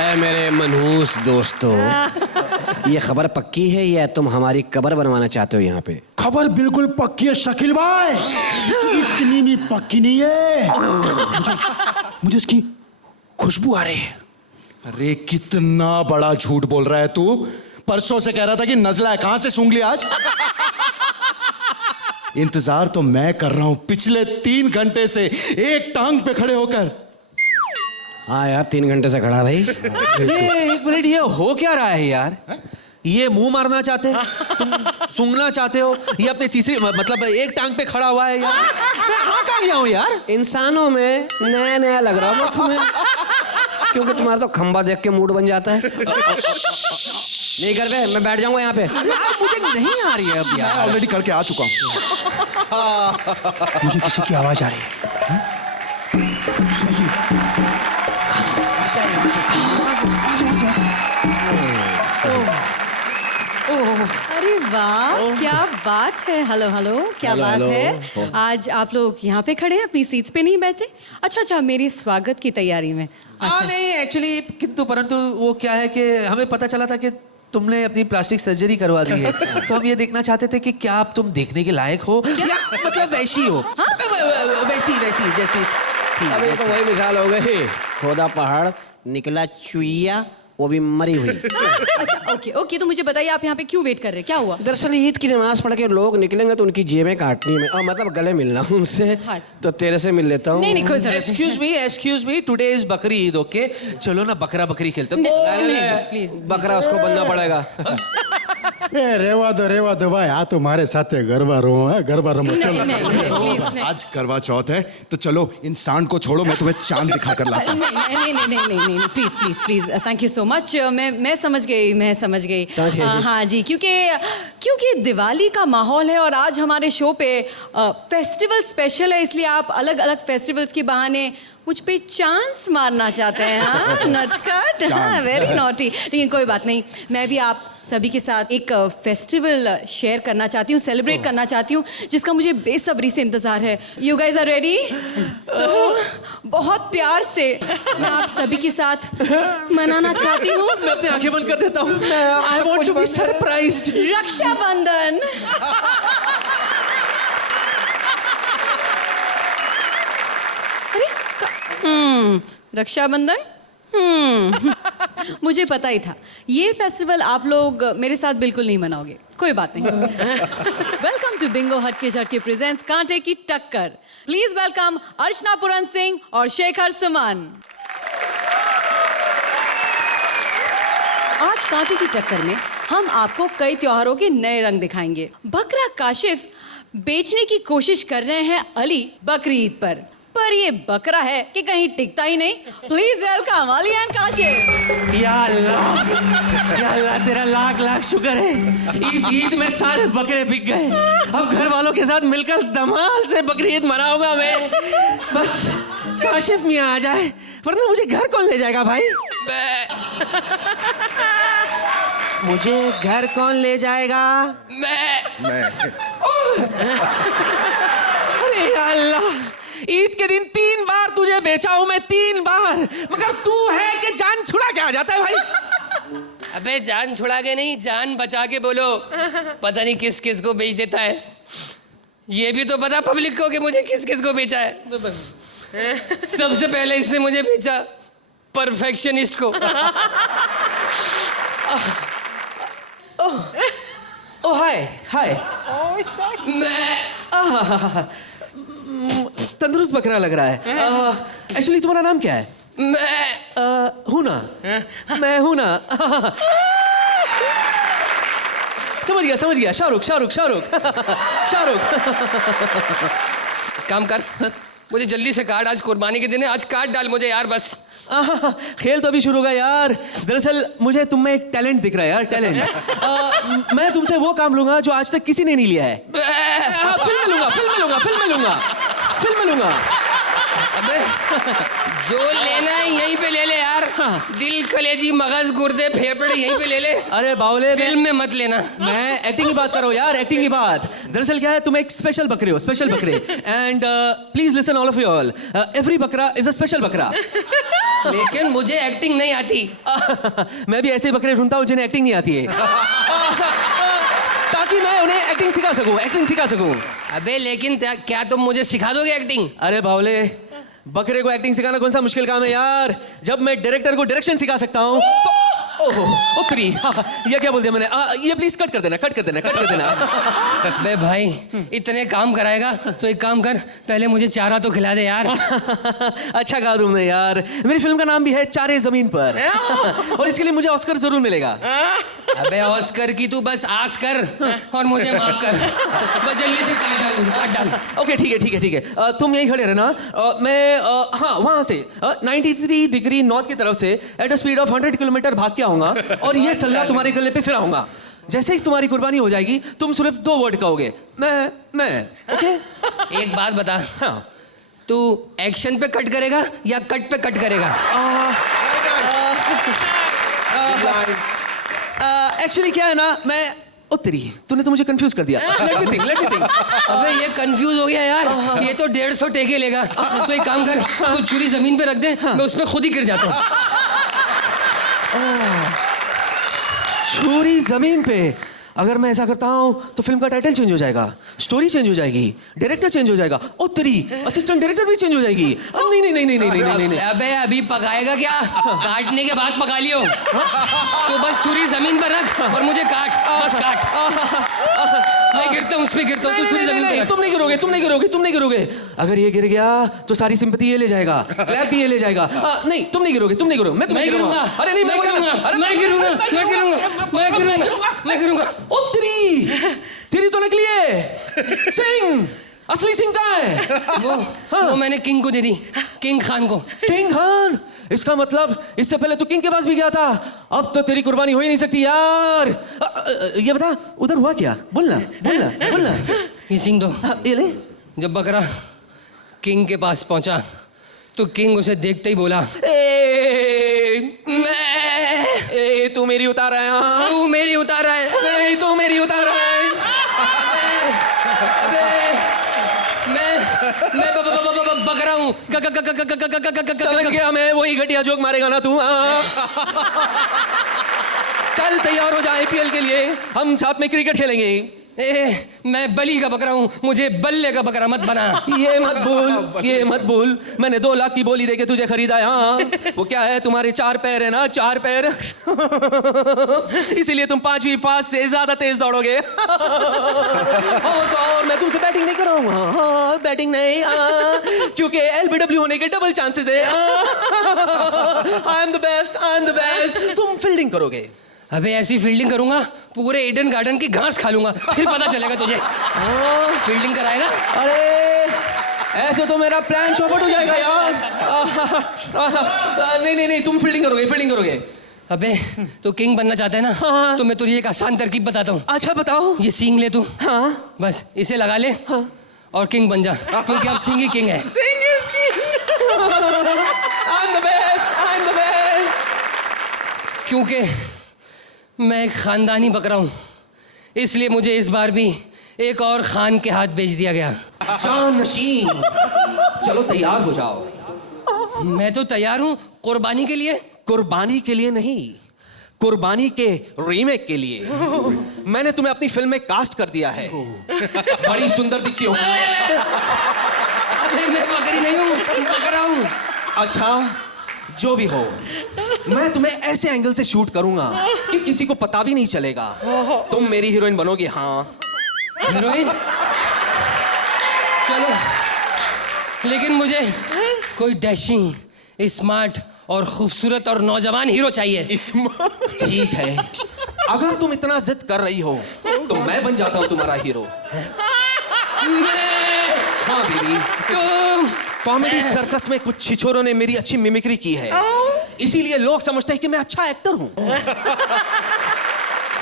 ऐ मेरे मनहूस दोस्तों, ये खबर पक्की है या तुम हमारी कब्र बनवाना चाहते हो यहाँ पे? खबर बिल्कुल पक्की है शकील भाई, इतनी भी पक्की नहीं है। मुझे उसकी खुशबू आ रही है। अरे कितना बड़ा झूठ बोल रहा है तू। परसों से कह रहा था कि नजला है, कहां से सूंघ लिया आज? इंतजार तो मैं कर रहा हूं पिछले 3 घंटे से, एक टांग पे खड़े होकर। हाँ यार, 3 घंटे से खड़ा भाई। ये 1 मिनट, ये हो क्या रहा है यार? ये मुंह मारना चाहते हो, तुम सूंघना चाहते हो, ये अपने तीसरी मतलब एक टांग पे खड़ा हुआ है यार। मैं कहाँ गया हूँ यार? इंसानों में नया नया लग रहा हूँ तुम्हें, क्योंकि तुम्हारा तो खंबा देख के मूड बन जाता है। नहीं कर बे, मैं बैठ जाऊंगा यहाँ पे। यार मुझे नहीं आ रही है अब यार। ऑलरेडी करके आ चुका हूं। मुझे किसी की आवाज आ रही है। अरे वाह, क्या बात है। हेलो हेलो, क्या हेलो, बात हेलो। है। आज आप लोग यहाँ पे खड़े हैं, अपनी सीट्स पे नहीं बैठे? अच्छा, मेरी स्वागत की तैयारी में। अच्छा नहीं एक्चुअली, किंतु परंतु वो क्या है कि हमें पता चला था कि तुमने अपनी प्लास्टिक सर्जरी करवा दी है, तो हम ये देखना चाहते थे कि क्या आप तुम देखने के लायक हो या मतलब वैसी हो। वैसी वैसी जैसी थी, अबे तो वही मिसाल हो गई, खोदा पहाड़ निकला चुईया, वो भी मरी हुई। अच्छा, ओके, तो मुझे बताइए आप यहाँ पे क्यों वेट कर रहे हैं? क्या हुआ? दरअसल ईद की नमाज पढ़ के लोग निकलेंगे तो उनकी जेबें काटनी है, और मतलब गले मिलना उनसे। हाँ। तो तेरे से मिल लेता हूँ। नहीं, कोई जरूरत नहीं। एक्सक्यूज मी, टुडे इज बकरी ईद, ओके? चलो ना बकरा बकरी खेलते हैं। नहीं, प्लीज। बकरा उसको बनना पड़ेगा। रेवा दो भाई, आ तुम्हारे साथ गरबा रो है, गरबा रमो। चलो नहीं। आज करवा चौथ है तो चलो इंसान को छोड़ो, मैं तुम्हें चांद दिखा कर लाता हूँ। नहीं, please, thank you so much. मैं समझ गई। समझ गई। हाँ जी, क्योंकि दिवाली का माहौल है और आज हमारे शो पे फेस्टिवल स्पेशल है, इसलिए आप अलग अलग फेस्टिवल्स के बहाने मुझ पे चांस मारना चाहते हैं। हाँ, नटखट, हाँ, वेरी नॉटी। लेकिन कोई बात नहीं, मैं भी आप सभी के साथ एक फेस्टिवल शेयर करना चाहती हूँ, सेलिब्रेट करना चाहती हूँ, जिसका मुझे बेसब्री से इंतजार है। You guys are ready? तो बहुत प्यार से मैं आप सभी के साथ मनाना चाहती हूँ मैं अपनी आंखें बंद कर देता हूँ। I want to be surprised. Rakshabandhan. Rakshabandhan. मुझे पता ही था ये फेस्टिवल आप लोग मेरे साथ बिल्कुल नहीं मनाओगे। कोई बात नहीं। वेलकम टू बिंगो हटके झटके प्रेजेंट्स कांटे की टक्कर। प्लीज वेलकम अर्चना पुरन सिंह और शेखर सुमन। आज कांटे की टक्कर में हम आपको कई त्योहारों के नए रंग दिखाएंगे। बकरा काशिफ बेचने की कोशिश कर रहे हैं अली बकरी ईद पर ये बकरा है कि कहीं टिकता ही नहीं। Please welcome Ali and Kashif. या अल्लाह तेरा लाख लाख शुक्र है, इस ईद में सारे बकरे बिक गए। अब घर वालों के साथ मिलकर धमाल से बकरी ईद मनाऊंगा मैं। बस काशिफ मियां आ जाए, वरना मुझे घर कौन ले जाएगा भाई? मुझे घर कौन ले जाएगा? मैं अरे अल्लाह, ईद के दिन 3 बार तुझे बेचा हूं मैं, 3 बार, मगर तू है कि जान छुड़ा के आ जाता है भाई। अबे जान छुड़ा के नहीं, जान बचा के बोलो। पता नहीं किस किस को बेच देता है। ये भी तो पता पब्लिक को कि मुझे किस किस को बेचा है। सबसे पहले इसने मुझे बेचा परफेक्शनिस्ट को। ओ हाय। तंदुरुस्त बकरा लग रहा है। एक्चुअली तुम्हारा नाम क्या है? मैं हूं ना। समझ गया। शाहरुख। काम कर, मुझे जल्दी से काट, आज कुर्बानी के दिन है, आज काट डाल मुझे यार बस। खेल तो अभी शुरू होगा यार। दरअसल मुझे तुम में एक टैलेंट दिख रहा है यार, टैलेंट। मैं तुमसे वो काम लूंगा जो आज तक किसी ने नहीं लिया है। फिल्म में लूंगा। अबे जो लेना है यहीं पे ले ले यार। दिल, कलेजी, मगज, गुर्दे, फेफड़े यहीं पे ले ले। अरे बावले, फिल्म में मत लेना। मैं एक्टिंग की बात कर रहा हूँ यार, एक्टिंग की बात। दरअसल क्या है, तुम एक स्पेशल बकरे हो, स्पेशल बकरे। And please listen all of you all, every बकरा इज अ स्पेशल बकरा। लेकिन मुझे एक्टिंग नहीं आती। मैं भी ऐसे बकरे ढूंढता हूँ जिन्हें एक्टिंग नहीं आती है, ताकि मैं उन्हें एक्टिंग सिखा सकूं, एक्टिंग सिखा सकूं। अबे लेकिन क्या तुम मुझे सिखा दोगे एक्टिंग? अरे बावले, बकरे को एक्टिंग सिखाना कौन सा मुश्किल काम है यार। जब मैं डायरेक्टर को डायरेक्शन सिखा सकता हूँ तो ओहो उत्तरी, ये क्या बोल दिया मैंने? ये प्लीज कट कर देना, कट कर देना, कट कर देना। बे भाई इतने काम कराएगा तो एक काम कर, पहले मुझे चारा तो खिला दे यार। अच्छा कहा तुमने यार। मेरी फिल्म का नाम भी है चारे जमीन पर, और इसके लिए मुझे ऑस्कर जरूर मिलेगा। अबे ऑस्कर की तू बस आस कर और मुझे माफ कर। बस जल्दी से काट डाल मुझे, काट डाल। ओके ठीक है, ठीक है, ठीक है। तुम यही खड़े रहना। मैं हाँ वहाँ से 93 डिग्री नॉर्थ की तरफ से at a speed of 100 kilometre भाग के आऊंगा, और ये सल्ला तुम्हारे गले पे फिर आऊंगा। जैसे ही तुम्हारी कुर्बानी हो जाएगी, तुम सिर्फ 2 वर्ड कहोगे, मैं। ओके? एक बात बता, हाँ। तू एक्शन पे कट करेगा या कट पे कट करेगा? एक्चुअली क्या है ना, मैं उत्तरी, तूने तो मुझे कंफ्यूज कर दिया। Let me think, let me think. अबे ये कंफ्यूज हो गया यार, ये तो 150 टेके लेगा। तो एक काम कर, तू छुरी जमीन पे रख दे, मैं उसमें खुद ही गिर जाता हूँ। छुरी जमीन पे? अगर मैं ऐसा करता हूँ तो फिल्म का टाइटल चेंज हो जाएगा, स्टोरी चेंज हो जाएगी, डायरेक्टर चेंज हो जाएगा, उत्तरी असिस्टेंट डायरेक्टर भी चेंज हो जाएगी। नहीं नहीं नहीं नहीं नहीं नहीं नहीं। अबे अभी पकाएगा क्या? काटने के बाद पका लियो। तो बस छुरी जमीन पर रख और मुझे काट, बस काट। मैं गिरता हूँ, उस पे गिरता हूँ, तू छुरी जमीन पे रख। तुम नहीं गिरोगे, तुम नहीं गिरोगे, तुम नहीं गिरोगे। अगर ये गिर गया तो सारी सिंपैथी ये ले जाएगा, क्लैप भी ये ले जाएगा। नहीं तुम नहीं गिरोगे, तुम नहीं गिरोगे, मैं गिरूंगा। अरे नहीं, मैं गिरूंगा, मैं गिरूंगा, मैं गिरूंगा, मैं गिरूंगा, मैं गिरूंगा। उत्तरी तेरी तो नकली है। सिंह, असली सिंह कहाँ है? वो मैंने किंग को दे दी, किंग खान को। किंग खान? इसका मतलब इससे पहले तो किंग के पास भी गया था, अब तो तेरी कुर्बानी हो ही नहीं सकती यार। ये बता उधर हुआ क्या? बोलना बोलना बोलना। ये सिंह दो। ये ले। जब बकरा किंग के पास पहुंचा तो किंग उसे देखते ही बोला, ए तू मेरी उतार रहा है? हाँ? तू मेरी उतार रहा है। नहीं तू मेरी उतार रहा है। अबे मैं बकरा हूँ। समझ गया मैं, वही घटिया जोक मारेगा ना तू। चल तैयार हो जा आईपीएल के लिए, हम साथ में क्रिकेट खेलेंगे। मैं बली का बकरा हूँ, मुझे बल्ले का बकरा मत बना। ये मत भूल, ये मत भूल, मैंने 2 लाख की बोली देके तुझे खरीदा है। हाँ वो क्या है, तुम्हारे 4 पैर है ना, 4 पैर। इसीलिए तुम 5वीं पास से ज्यादा तेज दौड़ोगे। और मैं तुमसे बैटिंग नहीं कराऊंगा। हाँ बैटिंग नहीं, क्योंकि LBW होने के डबल चांसेस है। I am the best, I am the best. तुम फील्डिंग करोगे। अबे ऐसी फील्डिंग करूंगा पूरे ईडन गार्डन की घास खा लूंगा, फिर पता चलेगा तुझे। फील्डिंग कराएगा? अरे ऐसे तो मेरा प्लान चौपट हो जाएगा यार। नहीं नहीं नहीं, तुम फील्डिंग करोगे, फील्डिंग करोगे। अबे तो किंग बनना चाहता है ना? हाँ। तो मैं तुझे एक आसान तरकीब बताता हूँ। अच्छा बताओ। ये सींग ले तू। हाँ बस इसे लगा ले। हाँ। और किंग बन जा, क्योंकि अब सिंह ही किंग है। I'm the best, I'm the best। क्योंकि मैं एक खानदानी बकरा हूँ, इसलिए मुझे इस बार भी एक और खान के हाथ बेच दिया गया। जानशीन, चलो तैयार हो जाओ। मैं तो तैयार हूँ कुर्बानी के लिए। कुर्बानी के लिए नहीं, कुर्बानी के रीमेक के लिए। मैंने तुम्हें अपनी फिल्म में कास्ट कर दिया है। बड़ी सुंदर दिखती हो। अबे मैं बकरी नहीं हूँ, बकरा हूँ। अच्छा जो भी हो, मैं तुम्हें ऐसे एंगल से शूट करूंगा कि किसी को पता भी नहीं चलेगा। तुम मेरी हीरोइन बनोगी। हाँ हीरोइन? चलो, लेकिन मुझे कोई डैशिंग, स्मार्ट और खूबसूरत और नौजवान हीरो चाहिए। ठीक है, अगर तुम इतना जिद कर रही हो तो मैं बन जाता हूँ तुम्हारा हीरो। हाँ बीबी, तुम कॉमेडी सर्कस में कुछ छिछोरों ने मेरी अच्छी मिमिक्री की है, इसीलिए लोग समझते हैं कि मैं अच्छा एक्टर हूँ।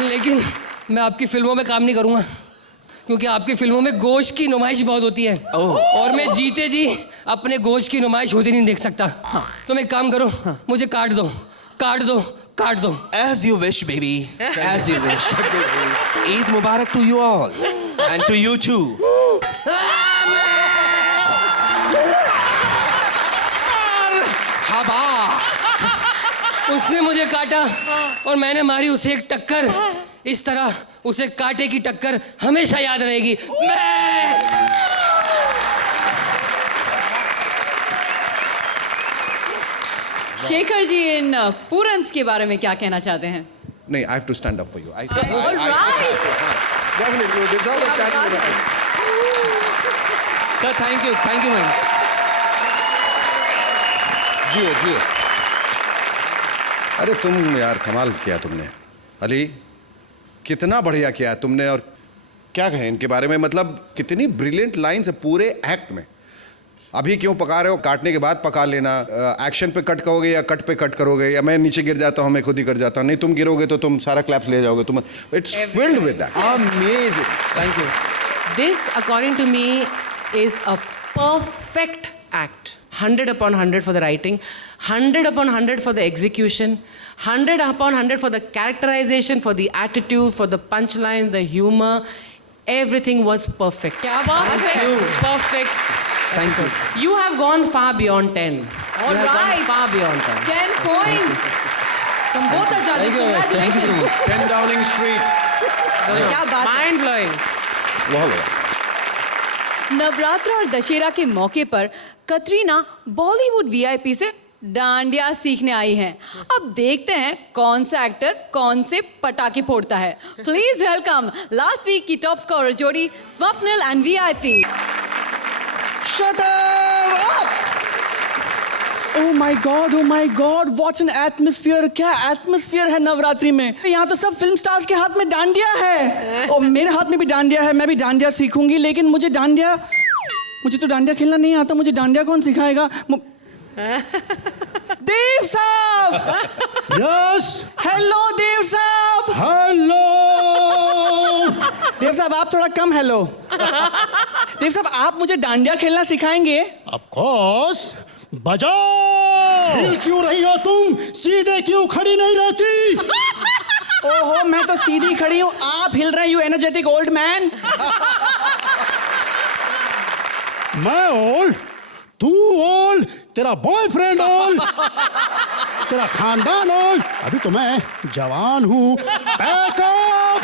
लेकिन मैं आपकी फिल्मों में काम नहीं करूंगा, क्योंकि आपकी फिल्मों में गोश्त की नुमाइश बहुत होती है और मैं जीते जी अपने गोश्त की नुमाइश होती नहीं देख सकता। तुम एक काम करो, मुझे काट दो, काट दो, काट दो। As you wish, baby. As you wish. Eid Mubarak to you all. And to you too. हबा, उसने मुझे काटा और मैंने मारी उसे एक टक्कर। इस तरह उसे कांटे की टक्कर हमेशा याद रहेगी। शेखर जी, इन पूरन्स के बारे में क्या कहना चाहते हैं? नहीं, I have to stand up for you. All right. Definitely, you deserve a standing ovation. Sir, thank you, man. जियो। अरे तुम यार कमाल किया तुमने अली, कितना बढ़िया किया तुमने। और क्या कहें इनके बारे में, मतलब कितनी ब्रिलियंट लाइन्स है पूरे एक्ट में। अभी क्यों पका रहे हो, काटने के बाद पका लेना। एक्शन पे कट करोगे या कट पे कट करोगे, या मैं नीचे गिर जाता हूँ, मैं खुद ही कर जाता हूँ। नहीं, तुम गिरोगे तो तुम सारा क्लैप्स ले जाओगे। तुम it's filled with that. Amazing. Thank you. This, according to me, is a perfect act. 100 upon 100 for the writing, 100 upon 100 for the execution, 100 upon 100 for the characterization, for the attitude, for the punchline, the humor. Everything was perfect. Perfect. Thank you. You have gone far beyond 10. All you have right. gone far beyond 10. 10 points. तुम बहुत अच्छा Thank you, thank you so much. 10 Downing Street। क्या बात है। Mind blowing. वाह। नवरात्र और दशहरा के मौके पर कतरीना बॉलीवुड वीआईपी से डांडिया सीखने आई हैं। अब देखते हैं कौन सा एक्टर कौन से पटाखे फोड़ता है। प्लीज वेलकम लास्ट वीक की टॉप स्कोरर जोड़ी Swapnil and VIP. Shut up! Oh my God, what an atmosphere! क्या atmosphere है नवरात्रि में। यहाँ तो सब फिल्म स्टार्स के हाथ में डांडिया है और मेरे हाथ में भी डांडिया है। मैं भी डांडिया सीखूंगी, लेकिन मुझे तो डांडिया खेलना नहीं आता। मुझे डांडिया कौन सिखाएगा? देव साहब! यस। हेलो देव साहब! हेलो। देव साहब आप थोड़ा कम हेलो। देव साहब आप मुझे डांडिया खेलना सिखाएंगे? Of course. बजाओ। हिल क्यों रही हो तुम? सीधे क्यों खड़ी नहीं रहती? ओहो, मैं तो सीधी खड़ी हूँ, आप हिल रहे हैं, यू एनर्जेटिक ओल्ड मैन। मैं ओल्ड, तू ओल्ड, तेरा बॉयफ्रेंड ओल्ड, तेरा खानदान ओल्ड, अभी तो मैं जवान हूँ। बैकअप।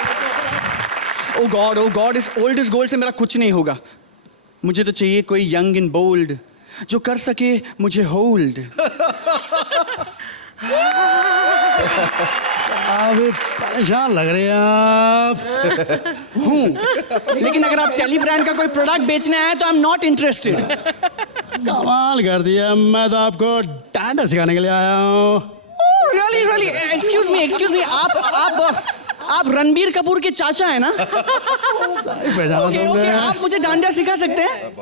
ओ गॉड, इस ओल्ड इज गोल्ड से मेरा कुछ नहीं होगा। मुझे तो चाहिए कोई यंग एंड बोल्ड जो कर सके मुझे होल्ड। अभी परेशान लग रहे हैं आप। हूँ, लेकिन अगर आप टेली ब्रांड का कोई प्रोडक्ट बेचने आए तो आई एम नॉट इंटरेस्टेड। कमाल कर दिया, मैं तो आपको डांडा सिखाने के लिए आया हूँ। रियली एक्सक्यूज मी, आप रणबीर कपूर के चाचा है ना? सही पहचाना ओके, तुमने। आप मुझे डांडिया सिखा सकते हैं?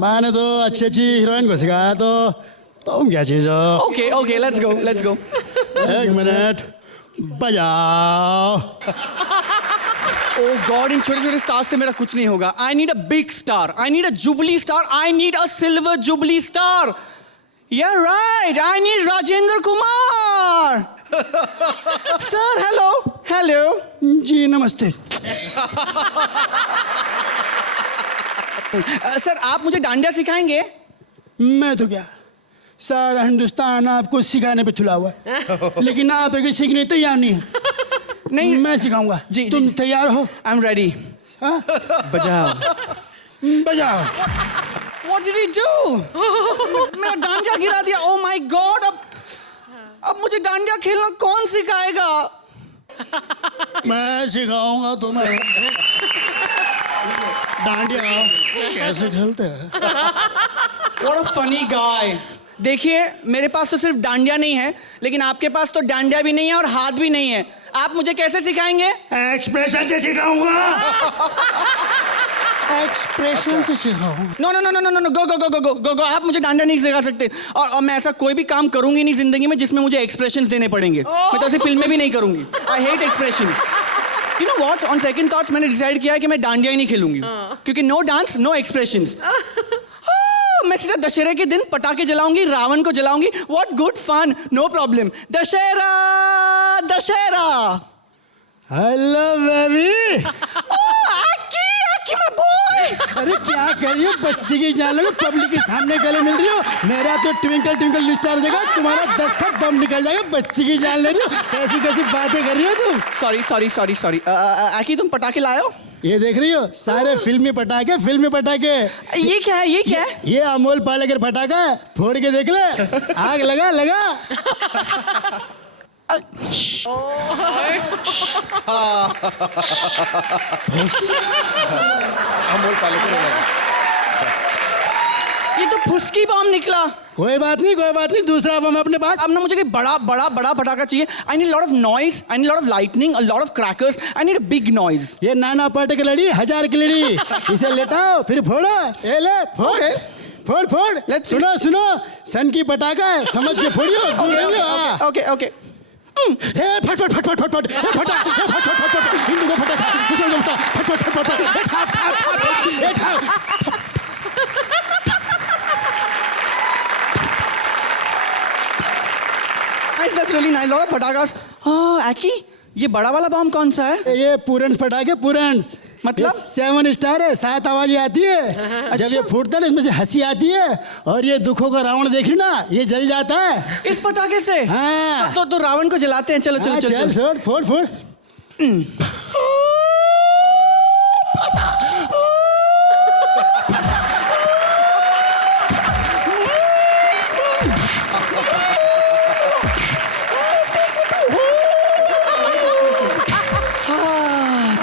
मैंने तो अच्छी हीरोइन को सिखाया, तो तुम क्या चीज हो? Okay, let's go. एक मिनट, बजाओ। ओ गॉड, इन छोटे छोटे स्टार से मेरा कुछ नहीं होगा। I need a big star, I need a jubilee star, I need a silver jubilee star. Yeah right, I need Rajendra Kumar. Sir hello. जी नमस्ते। सर आप मुझे डांडिया सिखाएंगे? मैं तो क्या, सारा हिंदुस्तान आपको सिखाने पे तुला हुआ है, लेकिन आप अगर सीखने तैयार नहीं है। नहीं, मैं सिखाऊंगा। जी, तुम तैयार हो? I am ready. हाँ? बजाओ। What did he do? मेरा डांडिया गिरा दिया। Oh my God! अब मुझे डांडिया खेलना कौन सिखाएगा? मैं सिखाऊंगा तुम्हें डांडिया कैसे खेलते हैं। What a funny guy! देखिए, मेरे पास तो सिर्फ डांडिया नहीं है, लेकिन आपके पास तो डांडिया भी नहीं है और हाथ भी नहीं है। आप मुझे कैसे सिखाएंगे? एक्सप्रेशन से सिखाऊंगा। एक्सप्रेशन से सिखाऊंगा। नो, गो। आप मुझे डांडिया नहीं सिखा सकते, और मैं ऐसा कोई भी काम करूंगी नहीं जिंदगी में जिसमें मुझे एक्सप्रेशंस देने पड़ेंगे। मैं तो ऐसी फिल्में भी नहीं करूंगी। I hate expressions. You know what? On second thoughts मैंने डिसाइड किया है कि मैं डांडिया ही नहीं खेलूंगी क्योंकि नो डांस नो एक्सप्रेशंस। मैं सीधा दशहरे के दिन पटाखे जलाऊंगी, रावण को जलाऊंगी। What good fun, no problem। Dussehra Dussehra. Hello baby. आकी मैं बॉय। अरे क्या कर रही हो? बच्ची की जान लो, पब्लिक के सामने गले मिल रही हो। मेरा तो ट्विंकल ट्विंकल स्टार देगा, तुम्हारा 10 का दम निकल जाएगा। बच्ची की जान ले रही हो, कैसी कैसी बातें कर रही हो तुम। सॉरी आकी तुम पटाखे लाए हो? ये देख रही हो, सारे फिल्मी पटाखे, फिल्मी पटाखे। ये क्या है? ये क्या है? ये अमोल पालेकर पटाखा है, फोड़ के देख ले। आग लगा लगा। अमोल पालेकर। ये तो फुसकी बम निकला। कोई बात नहीं, दूसरा बम अपने पास। अब ना मुझे कोई बड़ा पटाखा चाहिए। I need lot of noise, I need lot of lightning, a lot of crackers, I need a big noise. ये नाना पाटे की लड़ी, 1000 की लड़ी। इसे लेटाओ फिर फोड़ो। ए ले फोड़। Okay. फोड़। सुनो, सन की पटाखा है, समझ के फोड़ियो। ओके हे फट। हे फटा। हिंदू को फटा। मुसलमान को फटा। फट। That's really nice. Lot of पटाखास। आकी ये बड़ा वाला बम कौन सा है? ये पूरन्स पटाखे, पूरन्स। मतलब? 7 स्टार है, 7 आवाजें आती है। जब ये फूटता है ना, इसमें से हंसी आती है। और ये दुखों का रावण देख रही ना, ये जल जाता है इस पटाखे से। हाँ। तो रावण को जलाते हैं। चलो चल फोड़।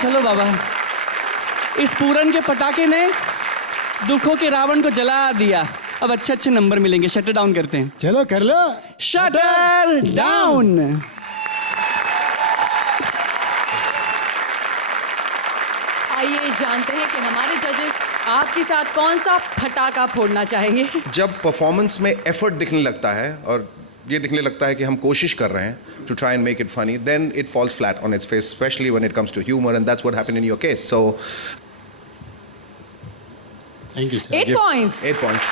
चलो बाबा, इस पूरन के पटाखे ने दुखों के रावण को जला दिया। अब अच्छे नंबर मिलेंगे। शटर डाउन करते हैं। चलो कर लो। Shutter down. आइए जानते हैं कि हमारे जजेस आपके साथ कौन सा फटाका फोड़ना चाहेंगे। जब परफॉर्मेंस में एफर्ट दिखने लगता है और ये दिखने लगता है कि हम कोशिश कर रहे हैं to try and make it funny, then it falls flat on its face, specially when it comes to humour, and that's what happened in your case. So thank you sir. 8 points। 8 points।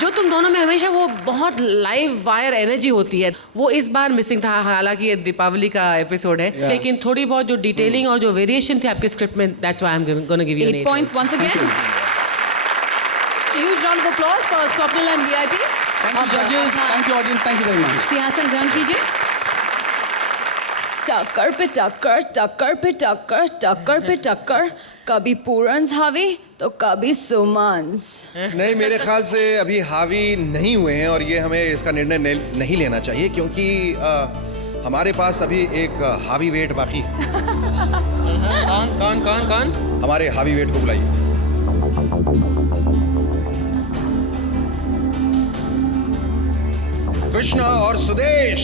जो तुम दोनों में हमेशा वो बहुत live wire energy होती है, वो इस बार मिसिंग था। हालांकि ये दीपावली का एपिसोड है, लेकिन थोड़ी बहुत जो डिटेलिंग और जो वेरिएशन थी आपके स्क्रिप्ट में, that's why I am gonna give you 8 points once again। Huge round of applause for Swapnil and VIP। Thank you judges, thank you audience, thank you very much। सिंहासन ग्रहण कीजिए। टक्कर पे टक्कर, टक्कर पे टक्कर, टक्कर पे टक्कर, कभी पूरन्स हावी तो कभी सुमन्स। नहीं, मेरे ख्याल से अभी हावी नहीं हुए हैं और ये हमें इसका निर्णय नहीं लेना चाहिए, क्योंकि हमारे पास अभी एक हावी वेट बाकी है। कौन? हमारे हावी वेट को बुलाइए। कृष्णा और सुदेश।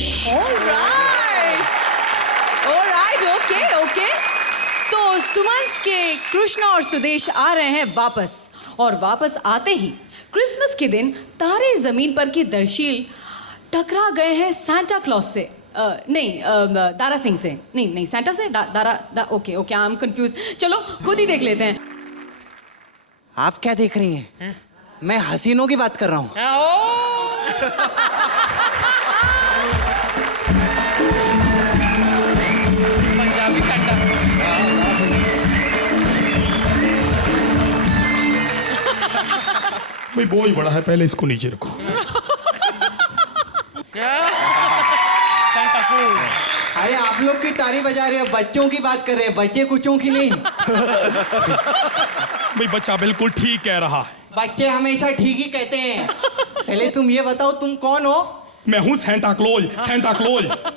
Alright, okay। तो सुमन्स के कृष्णा और सुदेश आ रहे हैं वापस, और वापस आते ही क्रिसमस के दिन तारे जमीन पर की दरशील टकरा गए हैं सांता क्लॉज से। दारा सिंह से। नहीं सांता से। Okay I am confuse. चलो खुद ही देख लेते हैं। आप क्या देख रही हैं? मैं हसीनों की बात कर रहा हूँ। पंजाबी सांता। भाई बोझ बड़ा है, पहले इसको नीचे रखो। अरे आप लोग की तारी बजा रहे हो, बच्चों की बात कर रहे हैं, बच्चे कुचों की नहीं। भाई बच्चा बिल्कुल ठीक कह रहा है। बच्चे हमेशा ठीक ही कहते हैं। पहले तुम ये बताओ, तुम कौन हो? मैं हूँ सेंटा क्लोज।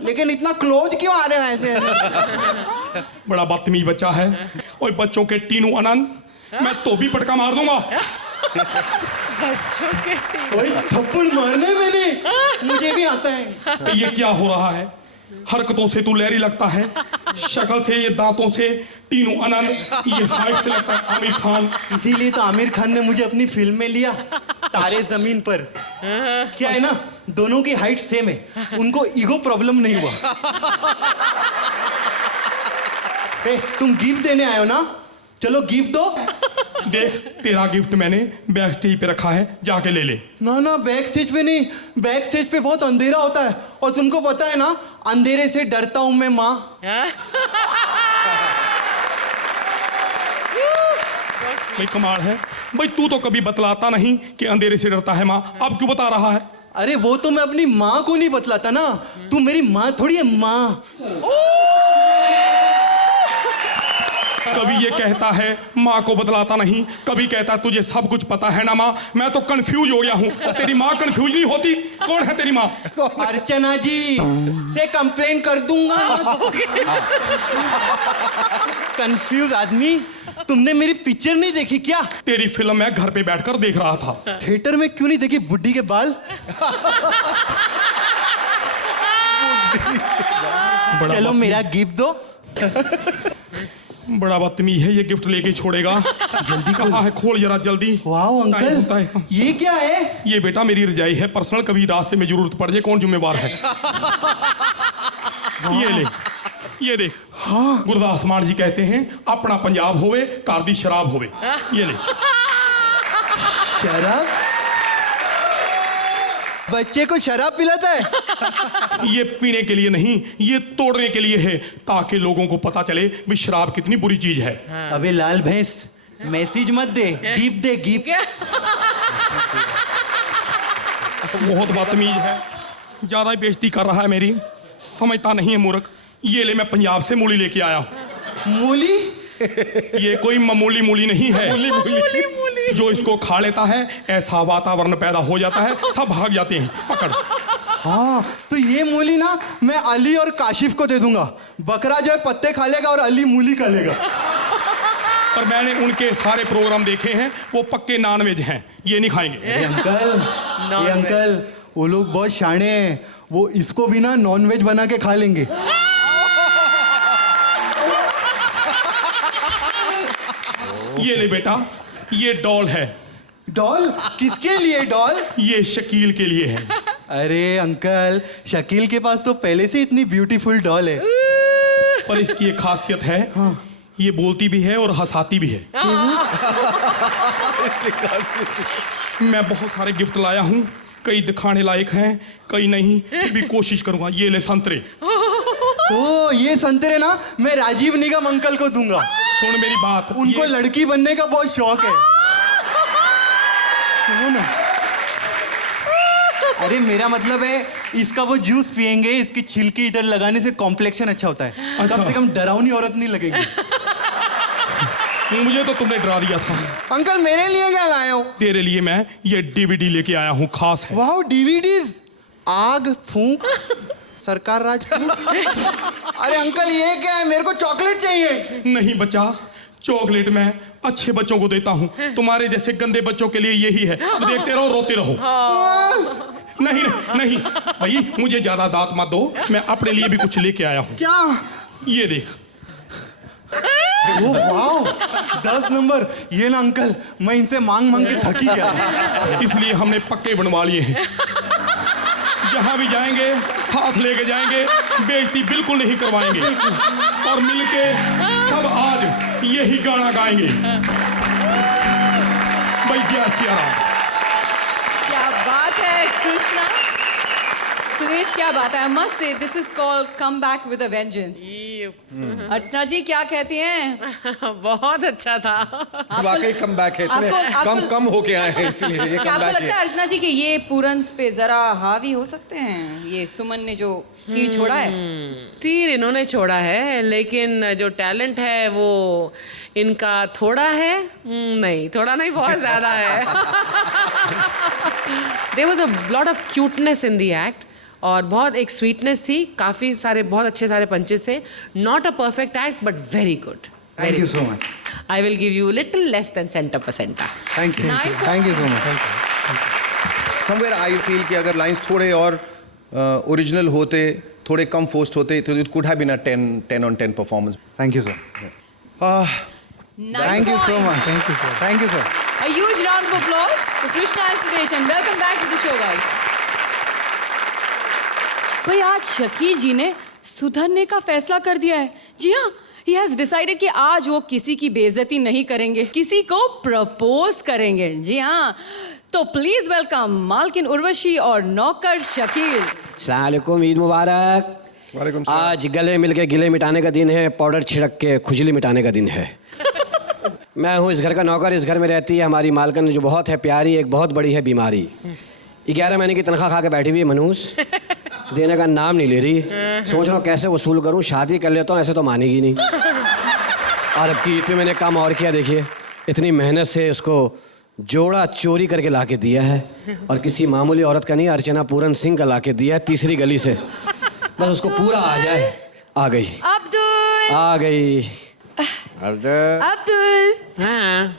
लेकिन इतना क्लोज क्यों आ रहे हो ऐसे? बड़ा बदतमीज बच्चा है। और बच्चों के टीनू आनंद, मैं तो भी पटका मार दूंगा। बच्चों के कोई थप्पड़ मारने में नहीं, मुझे भी आता है। ये क्या हो रहा है? हरकतों से तू लहरी लगता है, शक्ल से, ये दांतों से टीनू आनंद, ये हाइट से लगता है आमिर खान। इसीलिए तो आमिर खान ने मुझे अपनी फिल्म में लिया, तारे जमीन पर। क्या है ना, दोनों की हाइट सेम है, उनको ईगो प्रॉब्लम नहीं हुआ। ए, तुम गिफ्ट देने आए हो ना? चलो गिफ्ट दो। देख तेरा गिफ्ट मैंने बैक स्टेज पे रखा है, जाके ले ले। ना ना, बैक स्टेज पे नहीं, बैक स्टेज पे बहुत अंधेरा होता है और तुमको पता है ना, अंधेरे से डरता हूं मैं माँ। भाई कमाल है भाई, तू तो कभी बतलाता नहीं कि अंधेरे से डरता है माँ, अब क्यों बता रहा है? अरे वो तो मैं अपनी माँ को नहीं बतलाता ना, तू मेरी माँ थोड़ी है माँ। कभी ये कहता है माँ को बतलाता नहीं, कभी कहता तुझे सब कुछ पता है ना माँ। मैं तो कंफ्यूज हो गया हूँ, तेरी माँ कंफ्यूज नहीं होती? कौन है तेरी माँ? अर्चना जी से कंप्लेन कर दूंगा। कंफ्यूज आदमी, तुमने मेरी पिक्चर नहीं देखी क्या? तेरी फिल्म मैं घर पे बैठकर देख रहा था। थिएटर में क्यों नहीं देखी बुड्ढी के बाल? चलो मेरा गिफ्ट दो। बड़ा बदतमीज है, ये गिफ्ट लेके छोड़ेगा। जल्दी कहाँ है, खोल जरा जल्दी। वाह टाइम होता है। अंकल, ये क्या है? ये बेटा मेरी रजाई है पर्सनल, कभी रात से में जरूरत पड़ जाए कौन जिम्मेवार है। ये ले, ये देख। हाँ। गुरदास मान जी कहते हैं अपना पंजाब होवे घर दी शराब होवे। ये ले। शराब? बच्चे को शराब पिलाता है? ये पीने के लिए नहीं, ये तोड़ने के लिए है, ताकि लोगों को पता चले भी शराब कितनी बुरी चीज है। अबे लाल भैंस, मैसेज मत दे, गिफ्ट दे गिफ्ट। बहुत बदतमीज है, ज्यादा ही बेइज्जती कर रहा है मेरी, समझता नहीं है मूर्ख। ये ले, मैं पंजाब से मूली लेके आया हूँ। मूली? ये कोई मामूली मूली नहीं है। मूली। जो इसको खा लेता है ऐसा वातावरण पैदा हो जाता है, सब भाग जाते हैं। पकड़। हाँ, तो ये मूली ना मैं अली और काशिफ को दे दूंगा। बकरा जो है पत्ते खा लेगा और अली मूली खा लेगा। पर मैंने उनके सारे प्रोग्राम देखे हैं, वो पक्के नॉनवेज हैं, ये नहीं खाएंगे। ये अंकल, वो लोग बहुत शाणे हैं, वो इसको भी ना नॉनवेज बना के खा लेंगे। ये ले बेटा, ये डॉल है। डॉल? किसके लिए डॉल? ये शकील के लिए है। अरे अंकल, शकील के पास तो पहले से इतनी ब्यूटीफुल डॉल है। पर इसकी एक खासियत है। हाँ। ये बोलती भी है और हंसाती भी है। मैं बहुत सारे गिफ्ट लाया हूँ, कई दिखाने लायक हैं, कई नहीं, फिर भी कोशिश करूंगा। ये ले संतरे। ओ, ये संतरे ना मैं राजीव निगम अंकल को दूंगा। सुन मेरी बात, उनको लड़की बनने का बहुत शौक है। सुनो ना। अरे मेरा मतलब है, इसका वो जूस पियेंगे, इसकी छिलकी इधर लगाने से कॉम्प्लेक्शन अच्छा होता है। अच्छा। कम से कम डरावनी औरत नहीं लगेगी। मुझे तो तुमने डरा दिया था। अंकल मेरे लिए क्या लाए हो? तेरे लिए मैं ये डीवीडी लेके आया हूँ, खास है। वाह, डीवीडीज। आग फूंक सरकार राज फूंक। अरे अंकल ये क्या है? मेरे को चॉकलेट चाहिए। नहीं बच्चा, चॉकलेट मैं अच्छे बच्चों को देता हूँ, तुम्हारे जैसे गंदे बच्चों के लिए यही है। तो देखते रहो, रोते रहो। नहीं नहीं भाई, मुझे ज्यादा दांत मत दो, मैं अपने लिए भी कुछ लेके आया हूँ। क्या? ये देख। Oh wow, 10 number. ये ना अंकल, मैं इनसे मांग मांग के थकी गया। इसलिए हमने पक्के बनवा लिए हैं। जहां भी जाएंगे साथ लेके जाएंगे, बेइज्जती बिल्कुल नहीं करवाएंगे, और मिलके सब आज यही गाना गाएंगे। भाई जय सिया राम। क्या बात है कृष्णा, सुरेश, क्या बात है। मस्त से this is called come back with a vengeance. Archana ji क्या कहती हैं? बहुत अच्छा था। वाकई कम बैक है, इतने कम होके आए हैं, इसलिए ये क्या कम आपको बैक लगता है है। अर्चना जी कि ये पूरन्स पे जरा हावी हो सकते हैं, ये सुमन ने जो तीर छोड़ा है? तीर इन्होंने छोड़ा है, लेकिन जो टैलेंट है वो इनका थोड़ा है। नहीं, थोड़ा नहीं, बहुत ज़्यादा है। There was a lot of cuteness in the act, और बहुत एक स्वीटनेस थी, काफ़ी सारे बहुत अच्छे सारे पंचेस थे। Not a perfect act but very good. Thank you so much. I will give you little less than cent percent. Thank you, thank you so much. Somewhere I feel कि अगर lines थोड़े और original होते, थोड़े कम forced होते, तो it could have been a 10 on 10 performance. Thank you sir. Thank you so much. Thank you sir. Thank you sir. A huge round of applause for Krishna and Suresh, and welcome back to the show, guys. भाई आज शकील जी ने सुधरने का फैसला कर दिया है। जी हाँ, He has decided कि आज वो किसी की बेइज्जती नहीं करेंगे, किसी को प्रपोज करेंगे। जी हाँ, तो प्लीज वेलकम मालकिन उर्वशी और नौकर शकील। अस्सलाम वालेकुम, ईद मुबारक। वालेकुम सलाम। आज गले मिल के गिले मिटाने का दिन है, पाउडर छिड़क के खुजली मिटाने का दिन है। मैं हूँ इस घर का नौकर, इस घर में रहती है हमारी मालकिन जो बहुत है प्यारी, एक बहुत बड़ी है बीमारी। 11 महीने की तनख्वाह खा के बैठी हुई है मनूस, देने का नाम नहीं ले रही। सोच रहा हूँ कैसे वसूल करूँ, शादी कर लेता हूँ, ऐसे तो मानेगी नहीं। और अब की ईद पे मैंने काम और किया, देखिए इतनी मेहनत से उसको जोड़ा चोरी करके ला के दिया है, और किसी मामूली औरत का नहीं, अर्चना पूरन सिंह का ला के दिया है, तीसरी गली से। बस उसको पूरा आ जाए। आ गई, अब्दुल, आ गई। अब्दुल, हाँ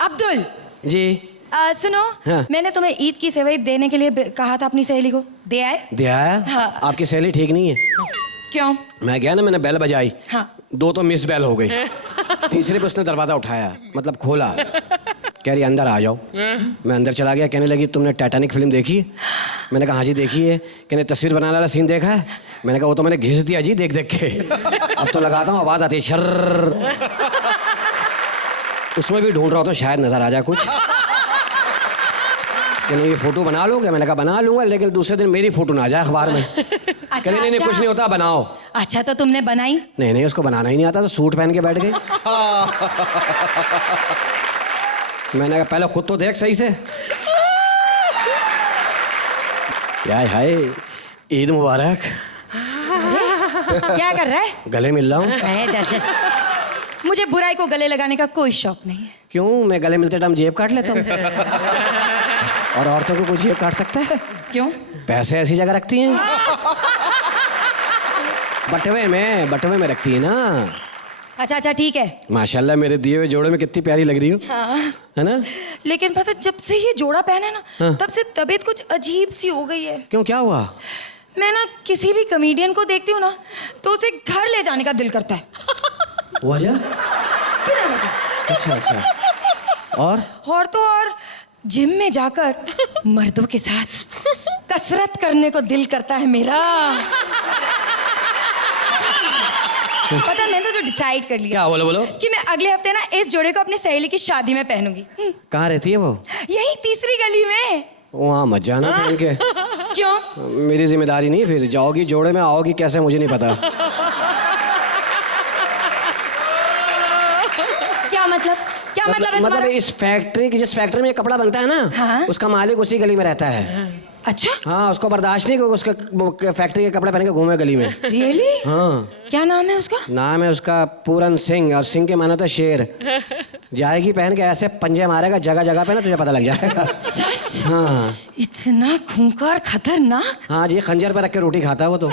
अब्दुल जी। सुनो, हाँ। मैंने तुम्हें ईद की सेवई देने के लिए कहा था अपनी सहेली को, दे आए? दिया है? हाँ। आपकी सहेली ठीक नहीं है? क्यों? मैं गया ना, मैंने बेल बजाई, हाँ। 2 तो मिस बेल हो गई, तीसरे पे उसने दरवाज़ा उठाया, मतलब खोला, कह रही अंदर आ जाओ। मैं अंदर चला गया, कहने लगी तुमने टाइटैनिक फिल्म देखी? मैंने कहा हाँ जी देखी है। कहने तस्वीर बनाने वाला सीन देखा है? मैंने कहा वो तो मैंने घिस दिया जी देख देख के, अब तो लगाता हूँ आवाज़ आती है छर्र। उसमें भी ढूंढ रहा तो शायद नज़र आ जाए कुछ। कहने ये फ़ोटो बना लोगे? मैंने कहा बना लूँगा, लेकिन दूसरे दिन मेरी फ़ोटो ना आ जाए अखबार में। कहने नहीं नहीं कुछ नहीं होता, बनाओ। अच्छा तो तुमने बनाई? नहीं उसको बनाना ही नहीं आता, तो सूट पहन के बैठ गई। मैंने कहा पहले खुद तो देख सही से। यार हाय, ईद मुबारक। क्या कर रहा है? गले मिल रहा हूँ। अरे दर्शक, मुझे बुराई को गले लगाने का कोई शौक नहीं है। क्यों? मैं गले मिलते टाइम जेब काट लेता हूँ। और औरतों को कोई जेब काट सकता है? क्यों? पैसे ऐसी जगह रखती हैं, बटवे में रखती है ना। अच्छा ठीक है। माशाल्लाह मेरे दिए हुए जोड़े में कितनी प्यारी लग रही हो। हाँ। है ना? लेकिन पता जब से ये जोड़ा पहना ना, हाँ। तब से तबीयत कुछ अजीब सी हो गई है। क्यों, क्या हुआ? मैं ना किसी भी कॉमेडियन को देखती हूँ ना, तो उसे घर ले जाने का दिल करता है। वजह? बिना वजह। अच्छा। और और जिम में जाकर मर्दों के साथ कसरत करने को दिल करता है मेरा। पता मैंने तो डिसाइड कर लिया। क्या? बोलो कि मैं अगले हफ्ते ना इस जोड़े को अपनी सहेली की शादी में पहनूंगी। कहाँ रहती है वो? यही तीसरी गली में। वहाँ मत जाना पहन के। क्यों? मेरी जिम्मेदारी नहीं, फिर जाओगी जोड़े में, आओगी कैसे मुझे नहीं पता। क्या मतलब है मतलब तुम्हारा? इस फैक्ट्री की, जिस फैक्ट्री में ये कपड़ा बनता है ना, हाँ? उसका मालिक उसी गली में रहता है। अच्छा। हाँ, उसको बर्दाश्त नहीं कि उसके फैक्ट्री के कपड़े पहन के घूमे गली में। रियली? हाँ। क्या नाम है उसका? नाम है उसका पूरन सिंह, और सिंह के माना था शेर। जाएगी पहन के ऐसे पंजे मारेगा जगह जगह पे ना, तुझे पता लग जाएगा। सच? हाँ। इतना खूंखार खतरनाक? हाँ जी, खंजर पे रख के रोटी खाता है वो तो।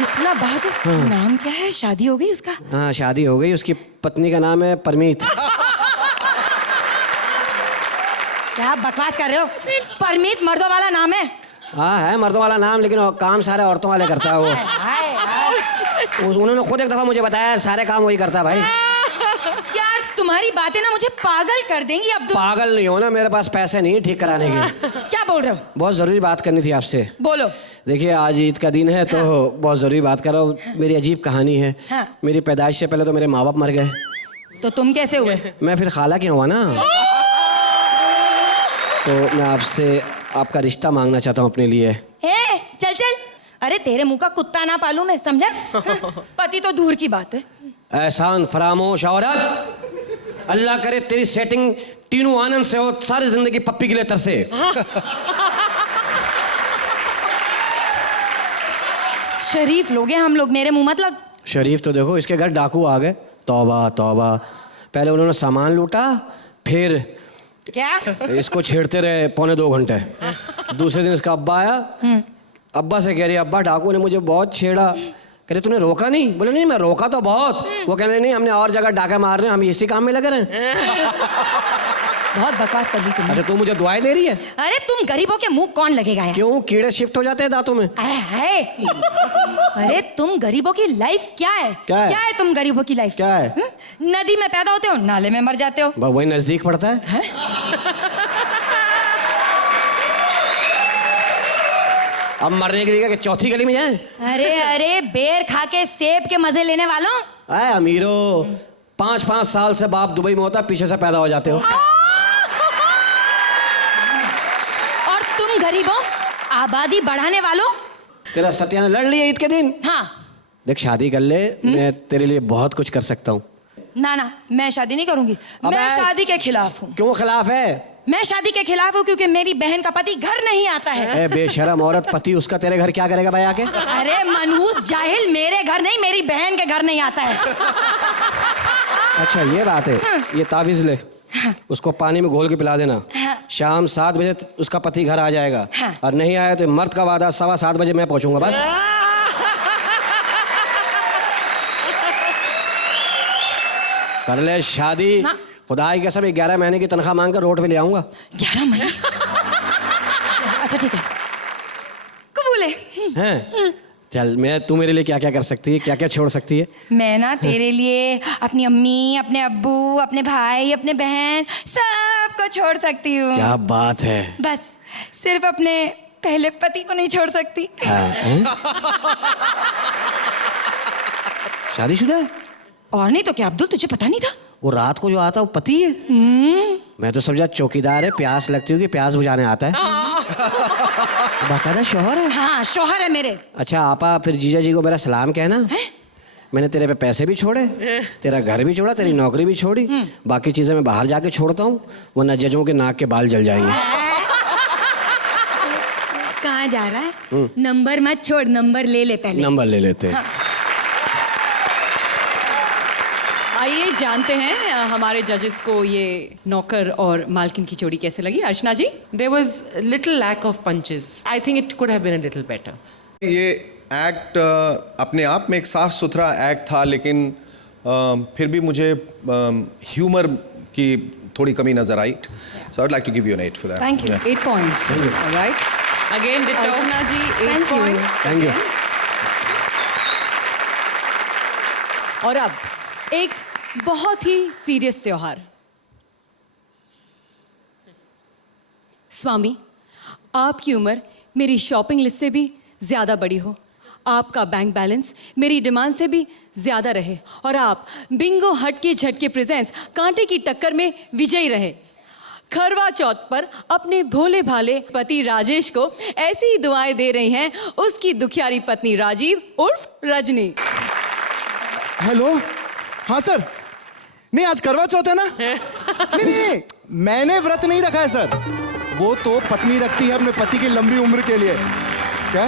इतना बहादुर। हाँ। नाम क्या है? शादी हो गई उसका? हाँ शादी हो गई, उसकी पत्नी का नाम है परमीत। क्या बकवास कर रहे हो? परमीत मर्दों वाला नाम है? हाँ है मर्दों वाला नाम, लेकिन काम सारे औरतों वाले करता है वो। उन्होंने खुद एक दफा मुझे बताया, सारे काम वही करता है भाई। यार तुम्हारी बातें ना मुझे पागल कर देंगी अब्दुल। पागल नहीं हो ना, मेरे पास पैसे नहीं है ठीक कराने के। क्या बोल रहे हो? बहुत जरूरी बात करनी थी आपसे। बोलो। देखिए आज ईद का दिन है, तो हाँ। बहुत जरूरी बात कर रहा हूँ। मेरी अजीब कहानी है। हाँ। मेरी पैदाइश से पहले तो मेरे माँ बाप मर गए। तो तुम कैसे हुए? मैं फिर खाला क्यों हुआ ना। तो मैं आपसे आपका रिश्ता मांगना चाहता हूँ अपने लिए। ए, चल अरे तेरे मुंह का कुत्ता ना पालू मैं, समझा? पति तो दूर की बात है। एहसान फरामोश औरत, अल्लाह करे तेरी सेटिंग तीनों आनंद से हो, सारी जिंदगी पप्पी के लिए तरसे। शरीफ लोग हैं हम लोग, मेरे मुंह मत लग। शरीफ तो देखो, इसके घर डाकू आ गए। तौबा तौबा, पहले उन्होंने सामान लूटा, फिर क्या? इसको छेड़ते रहे 2.25 घंटे। दूसरे दिन इसका अब्बा आया, अब्बा से कह रही अब्बा डाकू ने मुझे बहुत छेड़ा। कह रहे तूने रोका नहीं? बोले नहीं मैं रोका तो बहुत। वो कह रहे नहीं हमने और जगह डाका मार रहे हैं, हम इसी काम में लगे रहे। बहुत बकवास कर दी तुमने। अच्छा तू मुझे दुआएं दे रही है? अरे तुम गरीबों के मुंह कौन लगेगा यार? क्यों, कीड़े शिफ्ट हो जाते हैं दांतों में? अरे तुम गरीबों की लाइफ क्या है? क्या है तुम गरीबों की लाइफ? क्या है? नदी में पैदा होते हो, नाले में मर जाते हो। वही नजदीक पड़ता है। अब मरने के लिए क्या चौथी गली में जाए? अरे अरे, बेर खा के सेब के मजे लेने वालों। अरे अमीरो, 5-5 साल से बाप दुबई में होता, पीछे से पैदा हो जाते हो। और तुम गरीबों, आबादी बढ़ाने वालों। तेरा सत्या ने लड़ लिया ईद के दिन। हाँ। देख शादी कर ले, मैं तेरे लिए बहुत कुछ कर सकता हूँ। ना ना, मैं शादी नहीं करूंगी। मैं शादी के खिलाफ हूँ। क्यों खिलाफ है? मैं शादी के खिलाफ हूँ क्योंकि मेरी बहन का पति घर नहीं आता है। ए बेशरम औरत, पति उसका तेरे घर क्या करेगा भाई आके? अरे मनहूस जाहिल, मेरे घर नहीं, मेरी बहन के घर नहीं आता है। अच्छा ये बात है। ये ताबीज ले, उसको पानी में घोल के पिला देना। शाम 7 बजे उसका पति घर आ जाएगा। और नहीं आया तो मर्द का वादा 7:15 बजे मैं पहुंचूंगा बस। कर ले शादी। खुदाई के सब 11 महीने की तनख्वाह मांग कर रोड पे ले आऊंगा। 11 महीने? अच्छा ठीक है, कबूल है। हैं? चल मैं, तू मेरे लिए क्या क्या कर सकती है, क्या क्या छोड़ सकती है? मैं ना तेरे लिए अपनी अम्मी, अपने अब्बू, अपने भाई, अपने बहन सबको छोड़ सकती हूँ। क्या बात है। बस सिर्फ अपने पहले पति को नहीं छोड़ सकती। शादीशुदा है? और नहीं तो क्या अब्दुल, तुझे पता नहीं था? वो रात को जो आता है वो पति है? मैं तो समझा चौकीदार है, प्यास लगती होगी प्यास बुझाने आता है। बाकायदा शौहर है? हाँ शौहर है मेरे। अच्छा आपा, फिर जीजा जी को मेरा सलाम कहना। मैंने तेरे पे पैसे भी छोड़े, तेरा घर भी छोड़ा, तेरी नौकरी भी छोड़ी, बाकी चीजें मैं बाहर जाके छोड़ता हूँ, वरना जजों के नाक के बाल जल जाएंगे। कहाँ जा रहा है? नंबर मत छोड़, नंबर ले ले पहले। नंबर ले लेते हैं। आइए जानते हैं हमारे जजेस को ये नौकर और मालकिन की जोड़ी कैसे लगी। अर्चना जी। There was little lack of punches. I think it could have been a little better. ये एक्ट अपने आप में एक साफ सुथरा एक्ट था, लेकिन फिर भी मुझे ह्यूमर की थोड़ी कमी नजर आई। So I'd like to give you an 8 for that. Thank you. 8 points. All right. Again, ditto. Archana ji 8 points. Thank you. और अब एक बहुत ही सीरियस त्योहार। स्वामी, आपकी उम्र मेरी शॉपिंग लिस्ट से भी ज्यादा बड़ी हो, आपका बैंक बैलेंस मेरी डिमांड से भी ज्यादा रहे, और आप बिंगो हट के झटके प्रेजेंट्स कांटे की टक्कर में विजयी रहे। करवा चौथ पर अपने भोले भाले पति राजेश को ऐसी ही दुआएं दे रही हैं उसकी दुखियारी पत्नी राजीव उर्फ रजनी। हेलो, हाँ सर। नहीं आज करवा चौथ है ना? नहीं, मैंने व्रत नहीं रखा है सर, वो तो पत्नी रखती है अपने पति की लंबी उम्र के लिए। क्या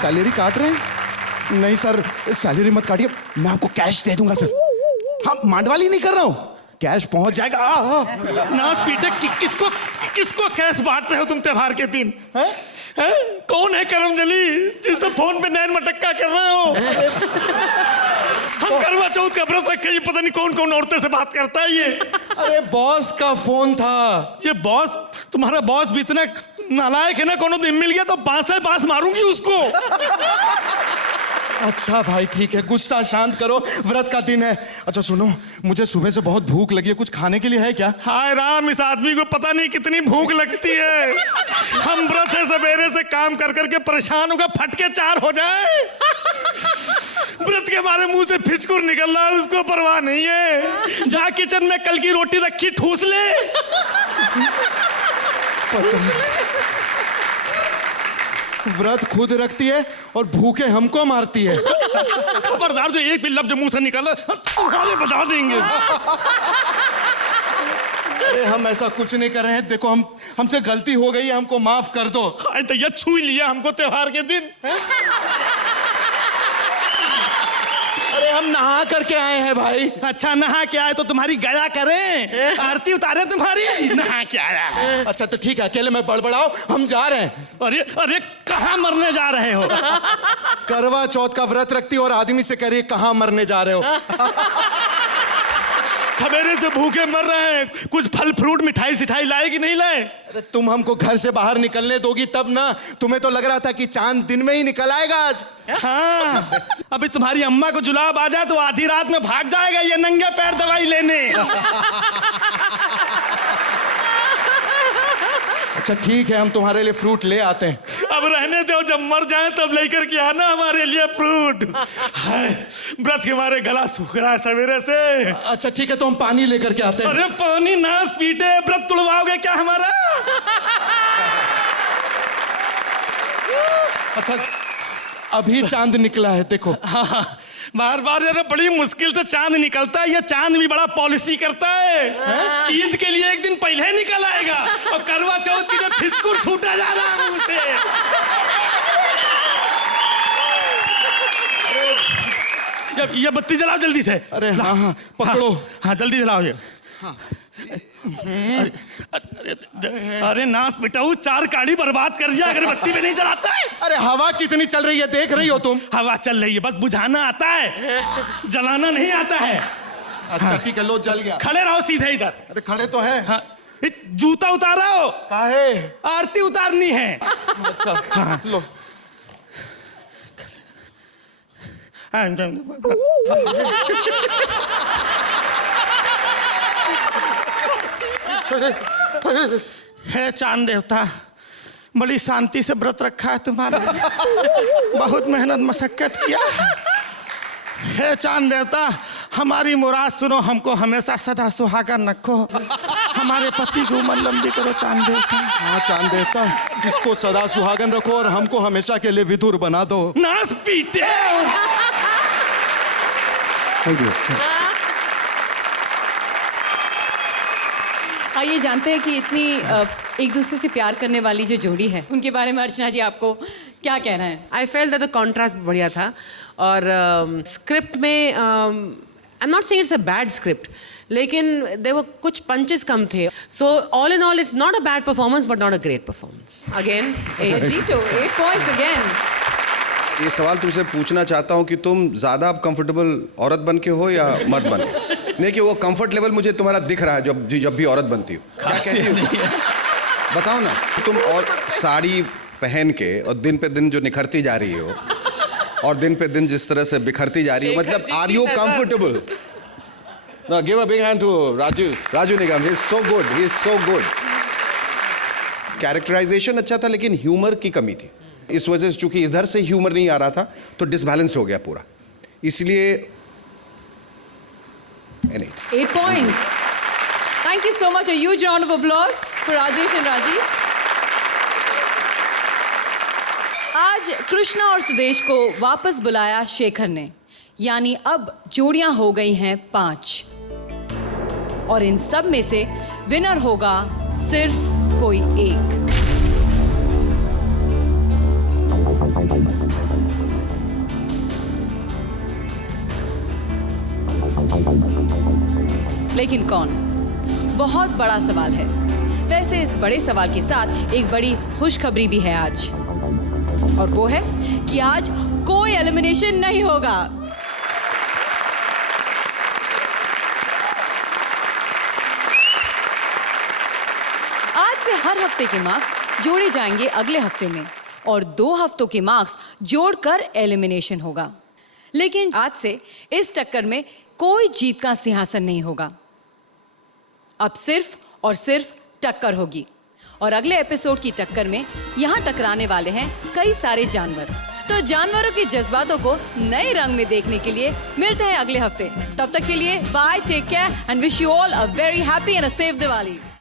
सैलरी काट रहे हैं? नहीं सर, सैलरी मत काटिए, मैं आपको कैश दे दूंगा सर। हाँ मांडवाली नहीं कर रहा हूँ, कैश पहुंच जाएगा। नास पीटे, किसको कैश बांट रहे हो तुम त्योहार के दिन? हैं? कौन है करमजली जिससे फोन पे नैन मटक्का कर रहे हो? हम करवा चौथ का व्रत रखे, ये पता नहीं कौन कौन औरतें से बात करता है ये। अरे बॉस का फोन था। ये बॉस, तुम्हारा बॉस भी इतना नालायक है ना, कोनो दिन मिल गया तो बांस मारूंगी उसको। अच्छा भाई ठीक है, गुस्सा शांत करो, व्रत का दिन है। अच्छा सुनो, मुझे सुबह से बहुत भूख लगी है, कुछ खाने के लिए है क्या? हाय राम, इस आदमी को पता नहीं कितनी भूख लगती है। हम व्रत है, सवेरे से काम कर करके परेशान होगा, फटके 4 हो जाए। व्रत के मारे मुंह से फिचकुर निकल रहा है, उसको परवाह नहीं है। जा किचन में कल की रोटी रखी, ठूस ले। व्रत खुद रखती है और भूखे हमको मारती है। खबरदार, जो एक भी लफ्ज मुंह से निकाला तुम्हारे बजा देंगे। अरे हम ऐसा कुछ नहीं कर रहे हैं, देखो हमसे गलती हो गई है, हमको माफ कर दो। तो ये छू लिया हमको त्योहार के दिन। अरे हम नहा करके आए हैं भाई। अच्छा नहा के आए तो तुम्हारी गया करें, आरती उतारे तुम्हारी। नहा के आया। अच्छा तो ठीक है, अकेले में बड़बड़ाओ, हम जा रहे हैं। अरे अरे कहाँ मरने जा रहे हो? करवा चौथ का व्रत रखती हो और आदमी से कह रही है कहाँ मरने जा रहे हो? सवेरे से भूखे मर रहे हैं, कुछ फल फ्रूट मिठाई सिठाई लाए कि नहीं लाए? अरे तुम हमको घर से बाहर निकलने दोगी तब ना, तुम्हें तो लग रहा था कि चांद दिन में ही निकल आएगा आज। हाँ, अभी तुम्हारी अम्मा को जुलाब आ जाए तो आधी रात में भाग जाएगा ये नंगे पैर दवाई लेने। अच्छा ठीक है, हम तुम्हारे लिए फ्रूट ले आते हैं। अब रहने दो, जब मर जाए तब लेकर के आना हमारे लिए फ्रूट। हाय, व्रत के मारे गला सूख रहा है सवेरे से। अच्छा ठीक है, तो हम पानी लेकर के आते हैं। अरे पानी नाश पीटे, व्रत तुड़वाओगे क्या हमारा? अच्छा अभी चांद निकला है, देखो। हाँ, बार बार यार बड़ी मुश्किल से चांद निकलता है। ये चांद भी बड़ा पॉलिसी करता है। ईद के लिए एक दिन पहले ही निकल आएगा और करवा चौथ के लिए फिचकुर छूटा जा रहा है मुझसे। ये बत्ती जलाओ जल्दी से। अरे हाँ हाँ पकड़ो। हाँ जल्दी जलाओ ये। अरे नास पिटाऊ, 4 काड़ी बर्बाद कर दिया अगर बत्ती में नहीं जलाता है। अरे हवा कितनी चल रही है, देख रही हो तुम? हवा चल रही है, बस बुझाना आता है, जलाना नहीं आता है। अच्छा ठीक है, लो जल गया। खड़े रहो सीधे इधर। अरे खड़े तो है। हाँ, जूता उतारा हो? काहे? आरती उतारनी है। अच्छा हाँ लो। हे चांद देवता, बड़ी शांति से व्रत रखा है तुम्हारा, बहुत मेहनत मशक्कत किया। हे चांद देवता, हमारी मुराद सुनो, हमको हमेशा सदा सुहागन रखो, हमारे पति की उम्र लंबी करो चांद देवता। हाँ चांद देवता, इसको सदा सुहागन रखो और हमको हमेशा के लिए विधुर बना दो। नास पीटे। Thank you. आइए जानते हैं कि इतनी एक दूसरे से प्यार करने वाली जो जोड़ी है उनके बारे में अर्चना जी आपको क्या कहना है? आई फेल दैट द कॉन्ट्रास्ट बढ़िया था और स्क्रिप्ट में I am not saying it's a bad script, लेकिन देवर कुछ पंचेस कम थे। So all in all it's not a bad performance but not a great performance. Again जीतो 8 पॉइंट्स अगेन। ये सवाल तुमसे पूछना चाहता हूँ कि तुम ज़्यादा अब कंफर्टेबल औरत बन के हो या मर्द बन के? नहीं कि वो कंफर्ट लेवल मुझे तुम्हारा दिख रहा है जब भी औरत बनती हो। क्या कहती हो बताओ ना। तुम और साड़ी पहन के और दिन पे दिन जो निखरती जा रही हो और दिन पे दिन जिस तरह से बिखरती जा रही हो, मतलब are you comfortable? No, give a big hand to Raju Nigam. He is so good. He is so good. Characterisation अच्छा था लेकिन ह्यूमर की कमी थी। इस वजह से चूंकि इधर से ह्यूमर नहीं आ रहा था तो डिसबैलेंस्ड हो गया पूरा, इसलिए 8 points. Thank you so much. A huge round of applause for Rajesh and Rajiv. आज कृष्णा और सुदेश को वापस बुलाया शेखर ने, यानी अब जोड़ियां हो गई हैं 5 और इन सब में से विनर होगा सिर्फ कोई एक। लेकिन कौन? बहुत बड़ा सवाल है। वैसे इस बड़े सवाल के साथ एक बड़ी खुशखबरी भी है आज, और वो है कि आज कोई एलिमिनेशन नहीं होगा। आज से हर हफ्ते के मार्क्स जोड़े जाएंगे अगले हफ्ते में और 2 हफ्तों के मार्क्स जोड़कर एलिमिनेशन होगा। लेकिन आज से इस टक्कर में कोई जीत का सिंहासन नहीं होगा। अब सिर्फ और सिर्फ टक्कर होगी और अगले एपिसोड की टक्कर में यहाँ टकराने वाले हैं कई सारे जानवर। तो जानवरों के जज्बातों को नए रंग में देखने के लिए मिलते हैं अगले हफ्ते। तब तक के लिए bye, take care and wish you all a very happy and a safe Diwali.